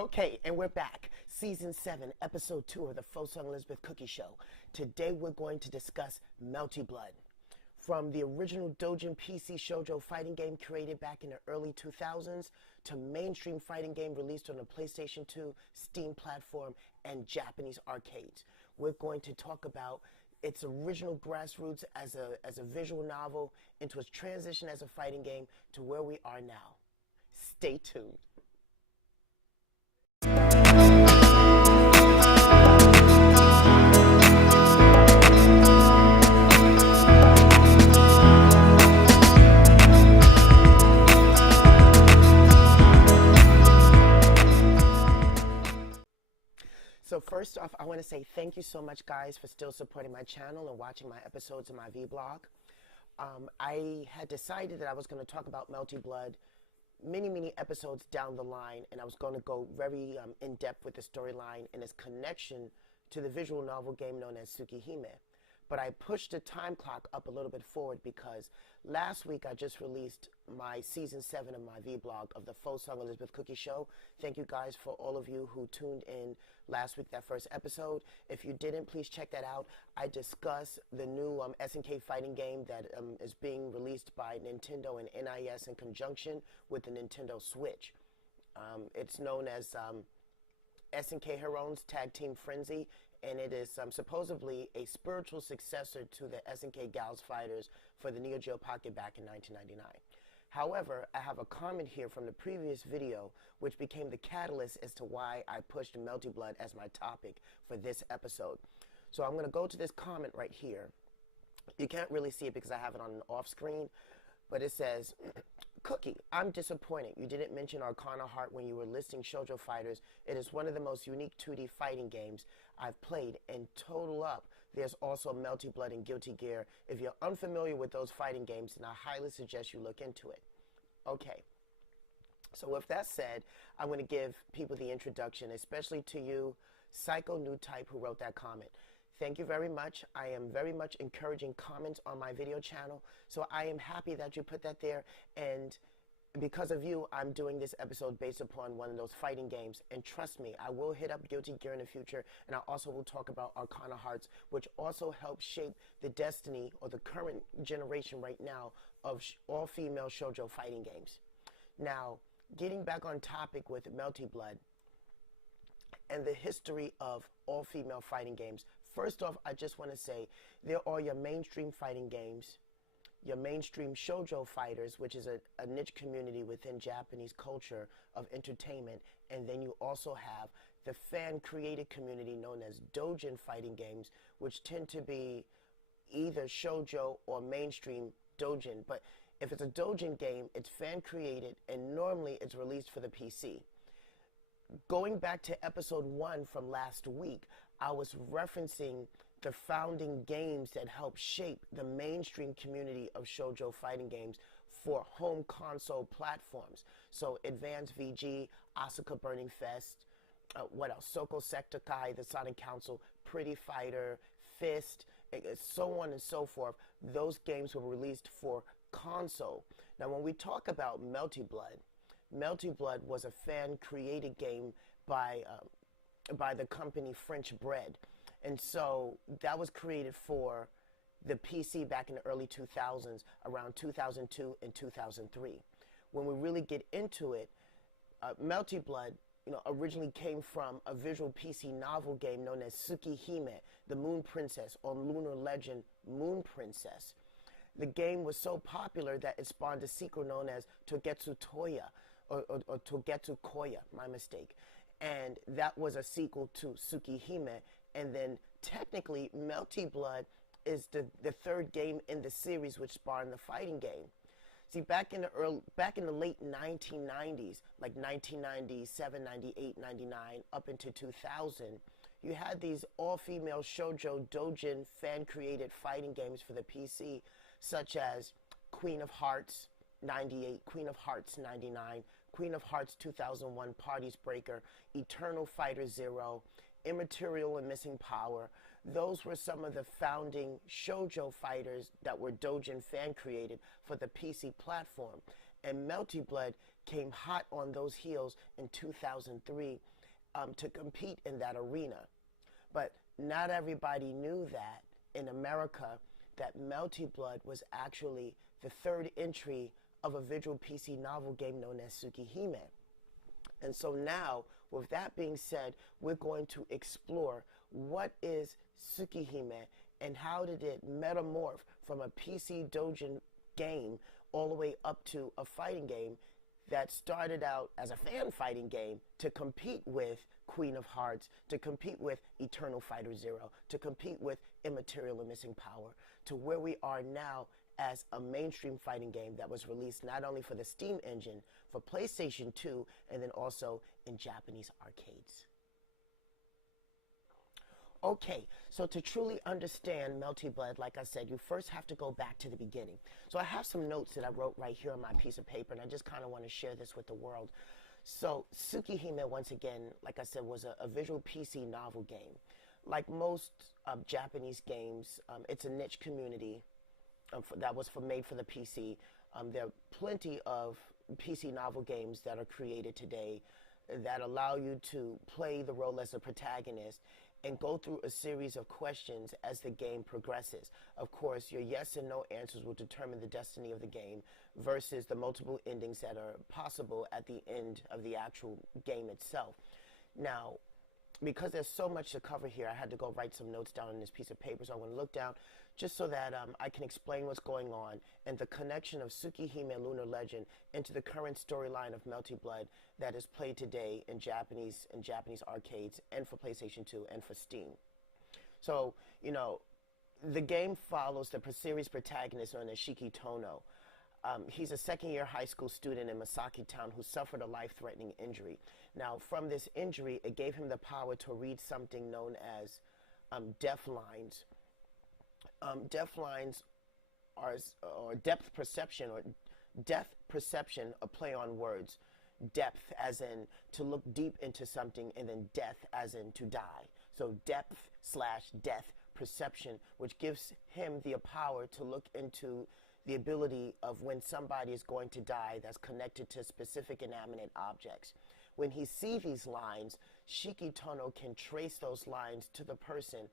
Okay, and we're back. Season 7, Episode 2 of the F.E.C. Elizabeth Cookie Show. Today we're going to discuss Melty Blood. From the original Doujin PC Shoujo fighting game created back in the early 2000s to mainstream fighting game released on the PlayStation 2, Steam platform, and Japanese arcades. We're going to talk about its original grassroots as a visual novel into its transition as a fighting game to where we are now. Stay tuned. So first off, I want to say thank you so much, guys, for still supporting my channel and watching my episodes of my vlog. I had decided that I was going to talk about Melty Blood many episodes down the line, and I was going to go very in-depth with the storyline and its connection to the visual novel game known as Tsukihime. But I pushed the time clock up a little bit forward because last week I just released my Season 7 of my vlog of the F.E.C. Elizabeth Cookie Show. Thank you guys for all of you who tuned in last week, that first episode. If you didn't, please check that out. I discuss the new S&K fighting game that is being released by Nintendo and NIS in conjunction with the Nintendo Switch. It's known as S&K Heroes Tag Team Frenzy, and it is supposedly a spiritual successor to the S&K Gals Fighters for the Neo Geo Pocket back in 1999. However, I have a comment here from the previous video which became the catalyst as to why I pushed Melty Blood as my topic for this episode. So I'm going to go to this comment right here. You can't really see it because I have it on an off screen, but it says, Cookie, I'm disappointed you didn't mention Arcana Heart when you were listing Shoujo Fighters. It is one of the most unique 2D fighting games I've played, and total up, there's also Melty Blood and Guilty Gear. If you're unfamiliar with those fighting games, then I highly suggest you look into it. Okay, so with that said, I'm going to give people the introduction, especially to you, Psycho New Type, who wrote that comment. Thank you very much. I am very much encouraging comments on my video channel, so I am happy that you put that there, and because of you, I'm doing this episode based upon one of those fighting games, and trust me, I will hit up Guilty Gear in the future, and I also will talk about Arcana Hearts, which also helps shape the destiny or the current generation right now of all-female shoujo fighting games. Now, getting back on topic with Melty Blood and the history of all-female fighting games, first off, I just want to say there are your mainstream fighting games, your mainstream shoujo fighters, which is a niche community within Japanese culture of entertainment, and then you also have the fan-created community known as Doujin fighting games, which tend to be either shoujo or mainstream Doujin. But if it's a Doujin game, it's fan-created, and normally it's released for the PC. Going back to episode 1 from last week, I was referencing the founding games that helped shape the mainstream community of shoujo fighting games for home console platforms. So Advanced VG, Asuka Burning Fest, what else? Soko Sektokai, the Sonic Council, Pretty Fighter, Fist, so on and so forth. Those games were released for console. Now when we talk about Melty Blood was a fan-created game by the company French Bread. And so that was created for the PC back in the early 2000s, around 2002 and 2003. When we really get into it, Melty Blood, originally came from a visual PC novel game known as Tsukihime, the Moon Princess, or Lunar Legend Moon Princess. The game was so popular that it spawned a sequel known as Kagetsu Tohya, or Kagetsu Tohya, my mistake. And that was a sequel to Tsukihime. And then technically Melty Blood is the third game in the series which spawned the fighting game. See, back in the late 1990s, like 1997, 98, 99, up into 2000, you had these all-female shoujo doujin fan-created fighting games for the PC, such as Queen of Hearts 98, Queen of Hearts 99, Queen of Hearts 2001 Parties Breaker, Eternal Fighter Zero, Immaterial and Missing Power. Those were some of the founding shoujo fighters that were doujin fan created for the PC platform. And Melty Blood came hot on those heels in 2003 to compete in that arena. But not everybody knew that in America that Melty Blood was actually the third entry of a visual PC novel game known as Tsukihime. And so now, with that being said, we're going to explore what is Tsukihime and how did it metamorph from a PC Doujin game all the way up to a fighting game that started out as a fan fighting game to compete with Queen of Hearts, to compete with Eternal Fighter Zero, to compete with Immaterial and Missing Power, to where we are now as a mainstream fighting game that was released not only for the Steam engine, for PlayStation 2, and then also in Japanese arcades. Okay, so to truly understand Melty Blood, like I said, you first have to go back to the beginning. So I have some notes that I wrote right here on my piece of paper, and I just kind of want to share this with the world. So Tsukihime, once again, like I said, was a visual PC novel game. Like most Japanese games, it's a niche community that was made for the PC. There are plenty of PC novel games that are created today that allow you to play the role as a protagonist and go through a series of questions as the game progresses. Of course, your yes and no answers will determine the destiny of the game versus the multiple endings that are possible at the end of the actual game itself. Now, because there's so much to cover here, I had to go write some notes down on this piece of paper, so I'm going to look down just so that I can explain what's going on and the connection of Tsukihime and Lunar Legend into the current storyline of Melty Blood that is played today in Japanese arcades and for PlayStation 2 and for Steam. So, you know, the game follows the series protagonist known as Shiki Tono. He's a second-year high school student in Masaki Town who suffered a life-threatening injury. Now, from this injury, it gave him the power to read something known as death lines. Death lines are or depth perception, or death perception, a play on words. Depth as in to look deep into something, and then death as in to die. So depth/death perception, which gives him the power to look into the ability of when somebody is going to die that's connected to specific inanimate objects. When he sees these lines, Shiki Tono can trace those lines to the person,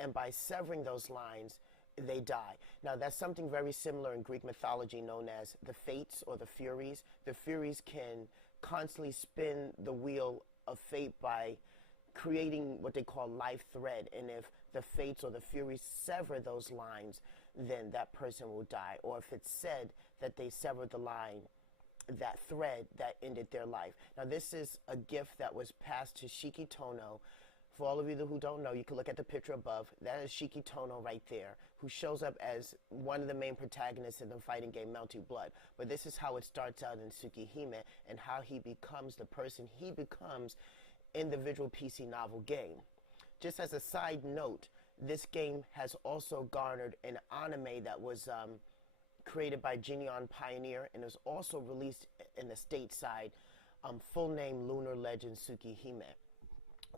and by severing those lines, they die. Now, that's something very similar in Greek mythology known as the Fates or the Furies. The Furies can constantly spin the wheel of fate by creating what they call life thread, and if the Fates or the Furies sever those lines, then that person will die. Or if it's said that they severed the line, that thread that ended their life. Now, this is a gift that was passed to Shiki Tono. For all of you who don't know, you can look at the picture above. That is Shiki Tono right there, who shows up as one of the main protagonists in the fighting game Melty Blood. But this is how it starts out in Tsukihime and how he becomes the person he becomes in the visual PC novel game. Just as a side note, this game has also garnered an anime that was created by Genion Pioneer and is also released in the stateside, full name Lunar Legend Tsukihime,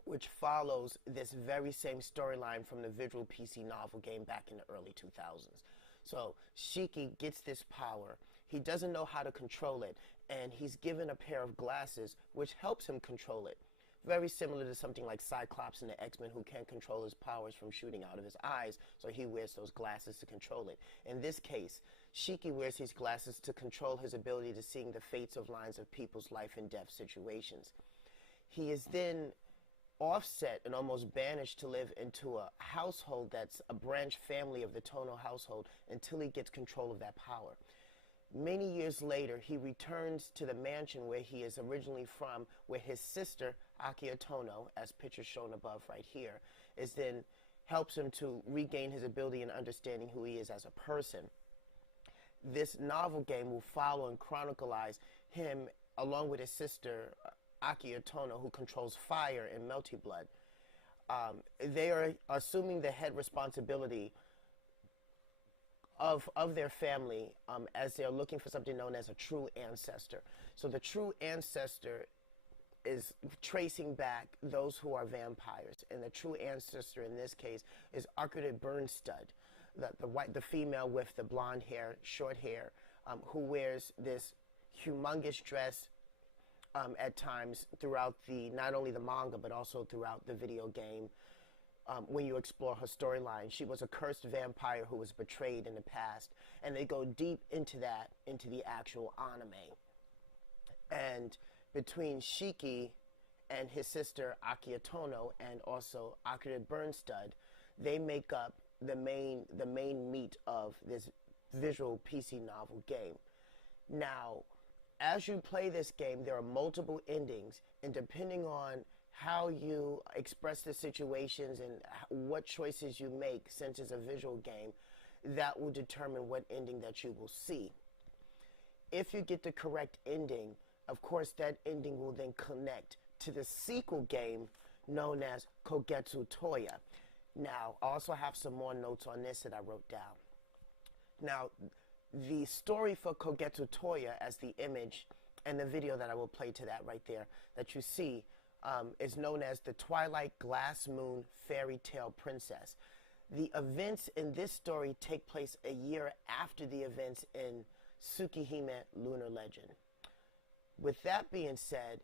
which follows this very same storyline from the visual PC novel game back in the early 2000s. So Shiki gets this power. He doesn't know how to control it, and he's given a pair of glasses which helps him control it. Very similar to something like Cyclops in the X-Men, who can't control his powers from shooting out of his eyes, so he wears those glasses to control it. In this case, Shiki wears these glasses to control his ability to seeing the fates of lines of people's life and death situations. He is then offset and almost banished to live into a household that's a branch family of the Tono household until he gets control of that power. Many years later, he returns to the mansion where he is originally from, where his sister, Akio Tono, as picture shown above right here, is then helps him to regain his ability and understanding who he is as a person. This novel game will follow and chronicleize him along with his sister, Akio Tono, who controls fire in Melty Blood. They are assuming the head responsibility of their family as they're looking for something known as a true ancestor. So the true ancestor is tracing back those who are vampires, and the true ancestor in this case is Arcade Burnstud, the female with the blonde hair, short hair, who wears this humongous dress at times throughout not only the manga but also throughout the video game. When you explore her storyline, she was a cursed vampire who was betrayed in the past, and they go deep into that, into the actual anime. And between Shiki and his sister Akira Tono and also Akira Burnstud, they make up the main meat of this visual PC novel game. Now, as you play this game, there are multiple endings, and depending on how you express the situations and what choices you make, since it's a visual game, that will determine what ending that you will see. If you get the correct ending, of course, that ending will then connect to the sequel game known as Kagetsu Tohya. Now, I also have some more notes on this that I wrote down. Now, the story for Kagetsu Tohya, as the image and the video that I will play to that right there that you see, is known as the Twilight Glass Moon Fairy Tale Princess. The events in this story take place a year after the events in Tsukihime Lunar Legend. With that being said,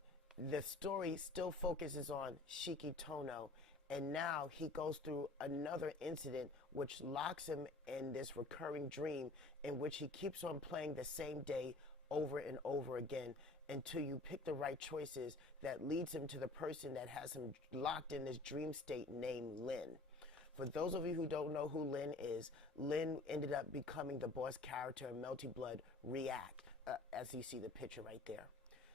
the story still focuses on Shiki Tono, and now he goes through another incident which locks him in this recurring dream in which he keeps on playing the same day over and over again until you pick the right choices that leads him to the person that has him locked in this dream state named Lin. For those of you who don't know who Lin is, Lin ended up becoming the boss character in Melty Blood React, as you see the picture right there.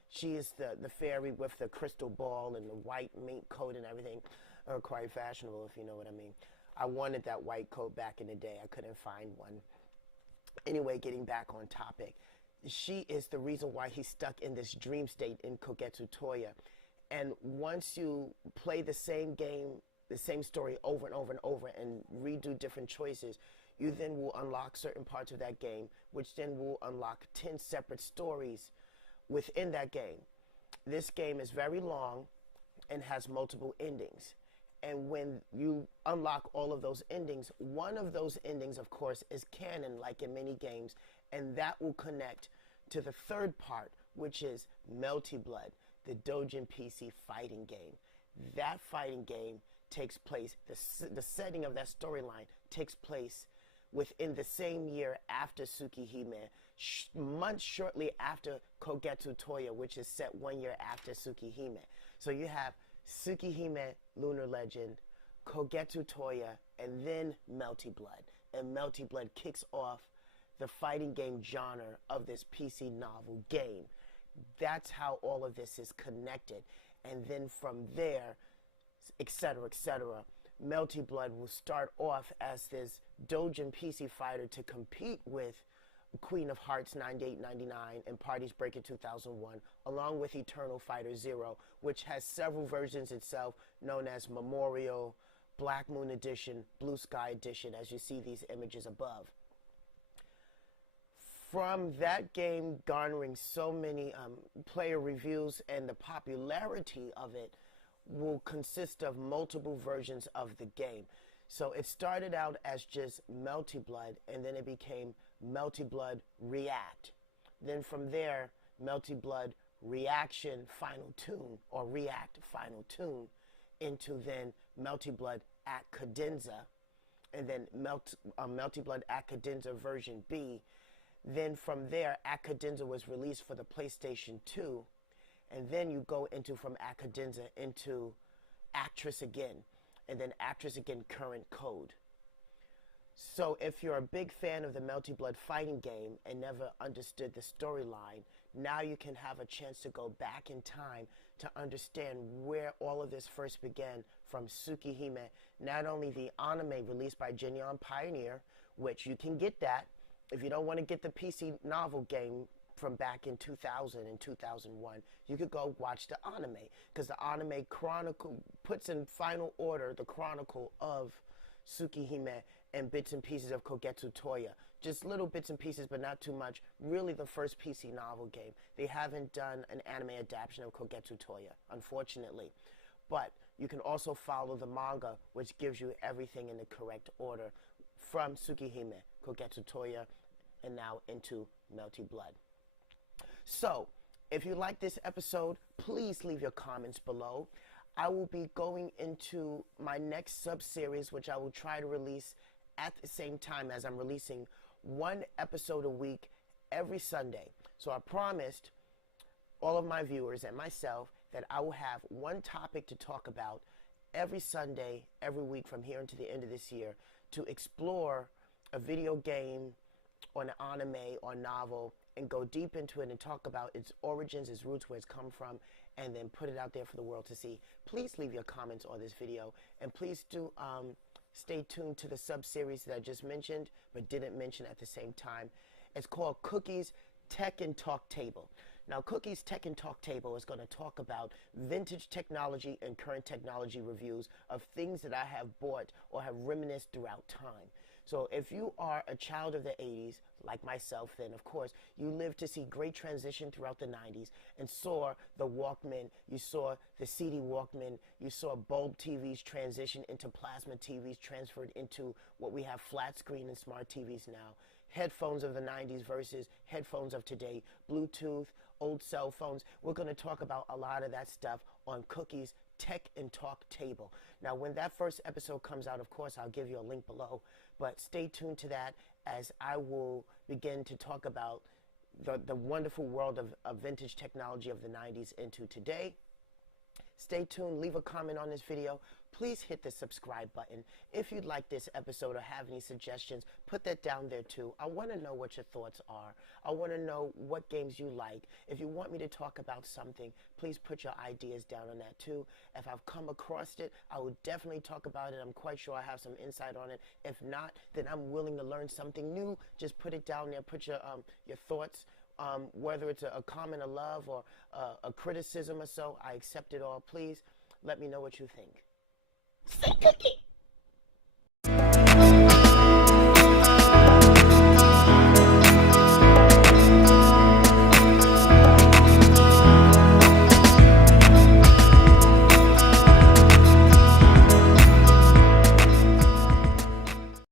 She is the fairy with the crystal ball and the white mink coat and everything. Quite fashionable, if you know what I mean. I wanted that white coat back in the day. I couldn't find one. Anyway, getting back on topic. She is the reason why he's stuck in this dream state in Kagetsu Tohya. And once you play the same game, the same story over and over and over and redo different choices, you then will unlock certain parts of that game, which then will unlock 10 separate stories within that game. This game is very long and has multiple endings. And when you unlock all of those endings, one of those endings, of course, is canon, like in many games, and that will connect to the third part, which is Melty Blood, the Doujin PC fighting game. That fighting game takes place, the setting of that storyline takes place within the same year after Tsukihime, months shortly after Kagetsu Tohya, which is set 1 year after Tsukihime. So you have Tsukihime Lunar Legend, Kagetsu Tohya, and then Melty Blood. And Melty Blood kicks off the fighting game genre of this PC novel game. That's how all of this is connected. And then from there, etc., etc., Melty Blood will start off as this Doujin PC fighter to compete with Queen of Hearts 9899 and Parties Breaker 2001, along with Eternal Fighter Zero, which has several versions itself, known as Memorial, Black Moon Edition, Blue Sky Edition, as you see these images above. From that game garnering so many player reviews, and the popularity of it will consist of multiple versions of the game. So it started out as just Melty Blood, and then it became Melty Blood React. Then from there, Melty Blood Reaction Final Tune, or React Final Tune, into then Melty Blood at Cadenza, and then Melty Blood at Cadenza version B. Then from there, at Cadenza was released for the PlayStation 2, and then you go into from at Cadenza into Actress Again, and then Actress Again Current Code. So if you're a big fan of the Melty Blood fighting game and never understood the storyline, now you can have a chance to go back in time to understand where all of this first began from Tsukihime, not only the anime released by Geneon Pioneer, which you can get that if you don't want to get the PC novel game from back in 2000 and 2001, you could go watch the anime, because the anime puts in final order the chronicle of Tsukihime and bits and pieces of Kagetsu Tohya. Just little bits and pieces, but not too much. Really the first PC novel game. They haven't done an anime adaptation of Kagetsu Tohya, unfortunately. But you can also follow the manga, which gives you everything in the correct order from Tsukihime, Kagetsu Tohya, and now into Melty Blood. So, if you like this episode, please leave your comments below. I will be going into my next sub-series, which I will try to release at the same time as I'm releasing one episode a week every Sunday. So I promised all of my viewers and myself that I will have one topic to talk about every Sunday, every week from here until the end of this year, to explore a video game or an anime or novel and go deep into it and talk about its origins, its roots, where it's come from, and then put it out there for the world to see. Please leave your comments on this video, and please do stay tuned to the sub-series that I just mentioned but didn't mention at the same time. It's called Cookie's Tech and Talk Table. Now, Cookie's Tech and Talk Table is going to talk about vintage technology and current technology reviews of things that I have bought or have reminisced throughout time. So if you are a child of the 80s, like myself, then of course you lived to see great transition throughout the 90s and saw the Walkman, you saw the CD Walkman, you saw bulb TVs transition into plasma TVs, transferred into what we have flat screen and smart TVs now. Headphones of the 90s versus headphones of today, Bluetooth, old cell phones. We're going to talk about a lot of that stuff on Cookie's Tech and Talk Table. Now, when that first episode comes out, of course, I'll give you a link below, but stay tuned to that as I will begin to talk about the wonderful world of vintage technology of the 90s into today. Stay tuned, leave a comment on this video. Please hit the subscribe button. If you'd like this episode or have any suggestions, put that down there too. I want to know what your thoughts are. I want to know what games you like. If you want me to talk about something, please put your ideas down on that too. If I've come across it, I will definitely talk about it. I'm quite sure I have some insight on it. If not, then I'm willing to learn something new. Just put it down there. Put your thoughts. Whether it's a comment of love or a criticism or so, I accept it all. Please let me know what you think. Say Cookie!